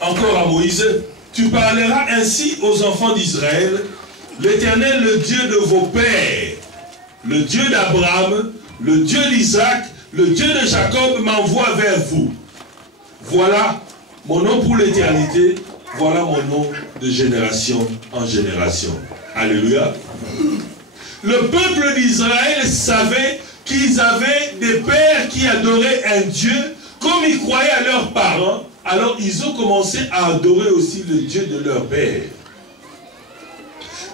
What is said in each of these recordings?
encore à Moïse, tu parleras ainsi aux enfants d'Israël, l'Éternel, le Dieu de vos pères, le Dieu d'Abraham, le Dieu d'Isaac, le Dieu de Jacob m'envoie vers vous. Voilà mon nom pour l'éternité, voilà mon nom de génération en génération. Alléluia. Le peuple d'Israël savait qu'ils avaient des pères qui adoraient un Dieu, comme ils croyaient à leurs parents, alors ils ont commencé à adorer aussi le Dieu de leur père.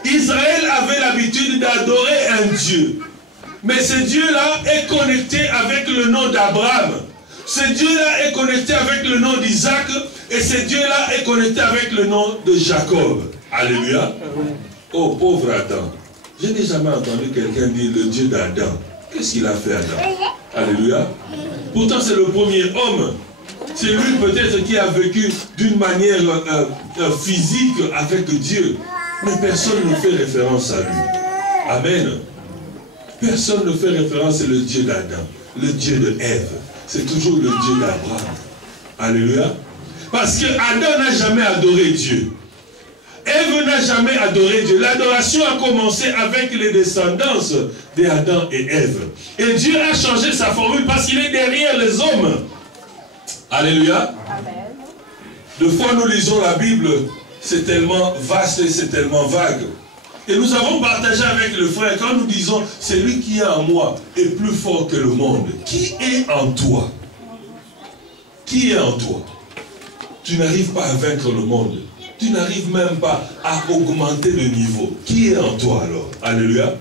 Israël avait l'habitude d'adorer un Dieu. Mais ce Dieu-là est connecté avec le nom d'Abraham. Ce Dieu-là est connecté avec le nom d'Isaac. Et ce Dieu-là est connecté avec le nom de Jacob. Alléluia. Oh, pauvre Adam. Je n'ai jamais entendu quelqu'un dire le Dieu d'Adam. Qu'est-ce qu'il a fait, Adam? Alléluia. Pourtant, c'est le premier homme. C'est lui peut-être qui a vécu d'une manière physique avec Dieu. Mais personne ne fait référence à lui. Amen. Personne ne fait référence à le Dieu d'Adam, le Dieu de Ève. C'est toujours le Dieu d'Abraham. Alléluia. Parce que Adam n'a jamais adoré Dieu. Ève n'a jamais adoré Dieu. L'adoration a commencé avec les descendants d'Adam et Ève. Et Dieu a changé sa formule parce qu'il est derrière les hommes. Alléluia. Amen. Deux fois nous lisons la Bible, c'est tellement vaste et c'est tellement vague. Et nous avons partagé avec le frère, quand nous disons, celui qui est en moi est plus fort que le monde. Qui est en toi? Qui est en toi? Tu n'arrives pas à vaincre le monde. Tu n'arrives même pas à augmenter le niveau. Qui est en toi alors? Alléluia.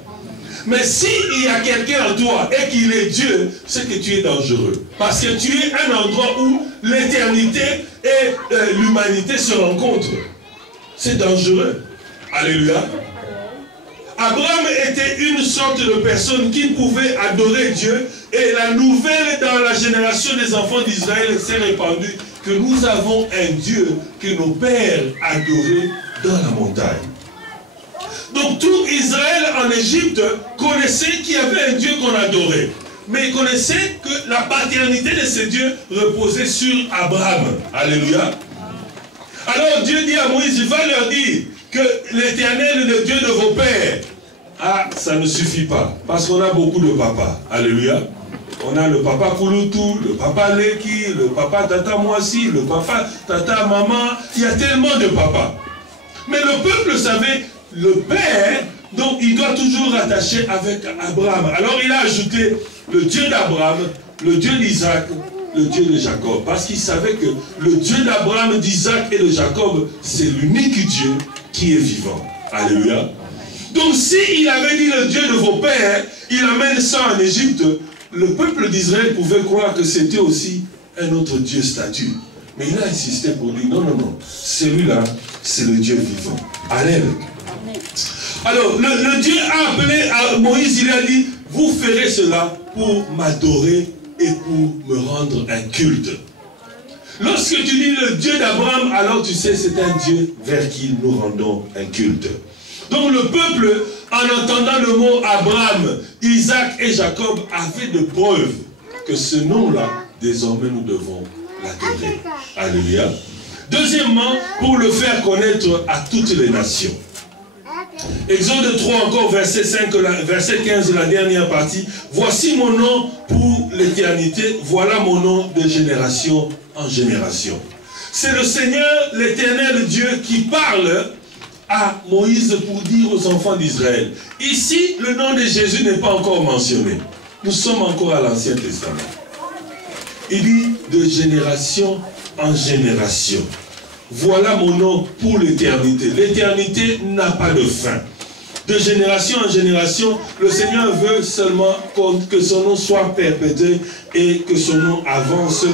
Mais s'il y a quelqu'un en toi et qu'il est Dieu, c'est que tu es dangereux. Parce que tu es un endroit où l'éternité et l'humanité se rencontrent. C'est dangereux. Alléluia. Abraham était une sorte de personne qui pouvait adorer Dieu. Et la nouvelle dans la génération des enfants d'Israël s'est répandue que nous avons un Dieu que nos pères adoraient dans la montagne. Donc tout Israël en Égypte connaissait qu'il y avait un Dieu qu'on adorait. Mais il connaissait que la paternité de ce Dieu reposait sur Abraham. Alléluia. Alors Dieu dit à Moïse, il va leur dire que l'Éternel est le Dieu de vos pères. Ah, ça ne suffit pas. Parce qu'on a beaucoup de papas. Alléluia. On a le papa Kouloutou, le papa Leki, le papa Tata Moissi, le papa Tata Maman. Il y a tellement de papas. Mais le peuple savait le père, donc il doit toujours rattacher avec Abraham. Alors il a ajouté le Dieu d'Abraham, le Dieu d'Isaac, le Dieu de Jacob. Parce qu'il savait que le Dieu d'Abraham, d'Isaac et de Jacob, c'est l'unique Dieu qui est vivant. Alléluia. Donc s'il avait dit le Dieu de vos pères, il amène ça en Égypte, le peuple d'Israël pouvait croire que c'était aussi un autre Dieu statue. Mais il a insisté pour dire, non, non, non, celui-là, c'est le Dieu vivant. Amen. Alors, le Dieu a appelé à Moïse, il a dit, vous ferez cela pour m'adorer et pour me rendre un culte. Lorsque tu dis le Dieu d'Abraham, alors tu sais c'est un Dieu vers qui nous rendons un culte. Donc le peuple, en entendant le mot Abraham, Isaac et Jacob, avait de preuves que ce nom-là, désormais nous devons l'adorer. Alléluia. Deuxièmement, pour le faire connaître à toutes les nations. Exode 3 encore, verset 5, verset 15, la dernière partie. Voici mon nom pour l'éternité, voilà mon nom de génération en génération. C'est le Seigneur, l'Éternel Dieu, qui parle à Moïse pour dire aux enfants d'Israël. Ici, le nom de Jésus n'est pas encore mentionné. Nous sommes encore à l'Ancien Testament. Il dit de génération en génération. Voilà mon nom pour l'éternité. L'éternité n'a pas de fin. De génération en génération, le Seigneur veut seulement que son nom soit perpétué et que son nom avance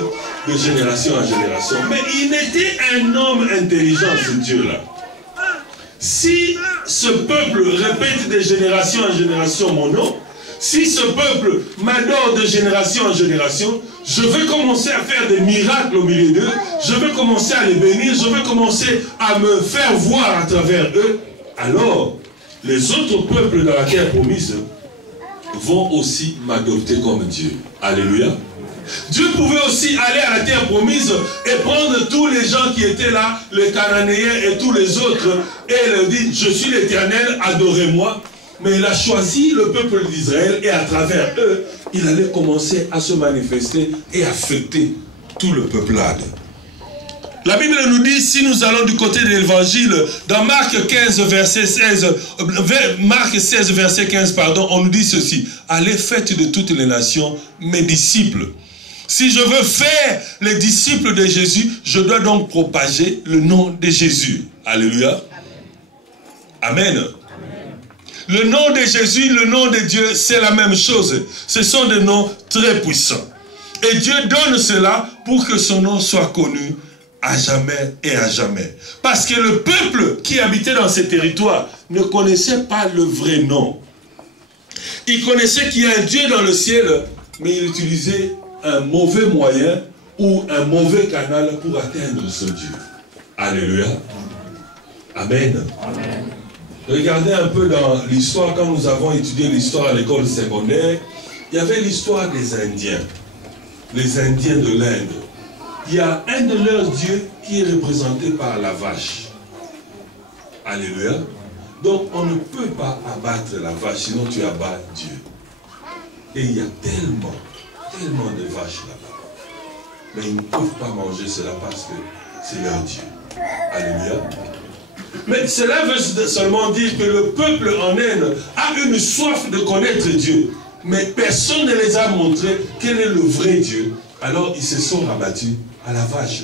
de génération en génération. Mais il était un homme intelligent, ce Dieu-là. Si ce peuple répète de génération en génération mon nom, si ce peuple m'adore de génération en génération, je vais commencer à faire des miracles au milieu d'eux, je vais commencer à les bénir, je vais commencer à me faire voir à travers eux. Alors, les autres peuples dans la terre promise vont aussi m'adopter comme Dieu. Alléluia. Dieu pouvait aussi aller à la terre promise et prendre tous les gens qui étaient là, les Cananéens et tous les autres, et leur dire, je suis l'Éternel, adorez-moi. Mais il a choisi le peuple d'Israël et à travers eux, il allait commencer à se manifester et affecter tout le peuplade. La Bible nous dit, si nous allons du côté de l'évangile, dans Marc 15, verset 16, Marc 16, verset 15, pardon, on nous dit ceci, allez, faites de toutes les nations mes disciples. Si je veux faire les disciples de Jésus, je dois donc propager le nom de Jésus. Alléluia. Amen. Amen. Le nom de Jésus, le nom de Dieu, c'est la même chose. Ce sont des noms très puissants. Et Dieu donne cela pour que son nom soit connu à jamais et à jamais. Parce que le peuple qui habitait dans ces territoires ne connaissait pas le vrai nom. Il connaissait qu'il y a un Dieu dans le ciel, mais il utilisait un mauvais moyen ou un mauvais canal pour atteindre ce Dieu. Alléluia. Amen. Amen. Regardez un peu dans l'histoire, quand nous avons étudié l'histoire à l'école secondaire, il y avait l'histoire des Indiens, les Indiens de l'Inde. Il y a un de leurs dieux qui est représenté par la vache. Alléluia. Donc on ne peut pas abattre la vache, sinon tu abats Dieu. Et il y a tellement de vaches là-bas. Mais ils ne peuvent pas manger cela parce que c'est leur Dieu. Alléluia. Mais cela veut seulement dire que le peuple en Inde a une soif de connaître Dieu. Mais personne ne les a montré quel est le vrai Dieu. Alors ils se sont rabattus à la vache.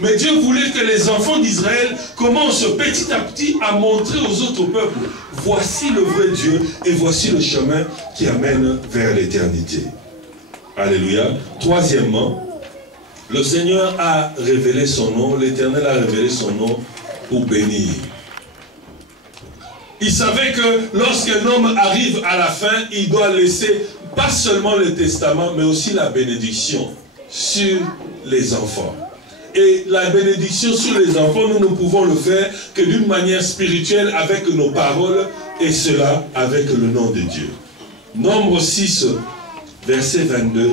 Mais Dieu voulait que les enfants d'Israël commencent petit à petit à montrer aux autres peuples, voici le vrai Dieu et voici le chemin qui amène vers l'éternité. Alléluia. Troisièmement, le Seigneur a révélé son nom, l'Éternel a révélé son nom pour bénir. Il savait que lorsqu'un homme arrive à la fin, il doit laisser pas seulement le testament, mais aussi la bénédiction sur les enfants. Et la bénédiction sur les enfants, nous ne pouvons le faire que d'une manière spirituelle avec nos paroles, et cela avec le nom de Dieu. Nombre 6, verset 22.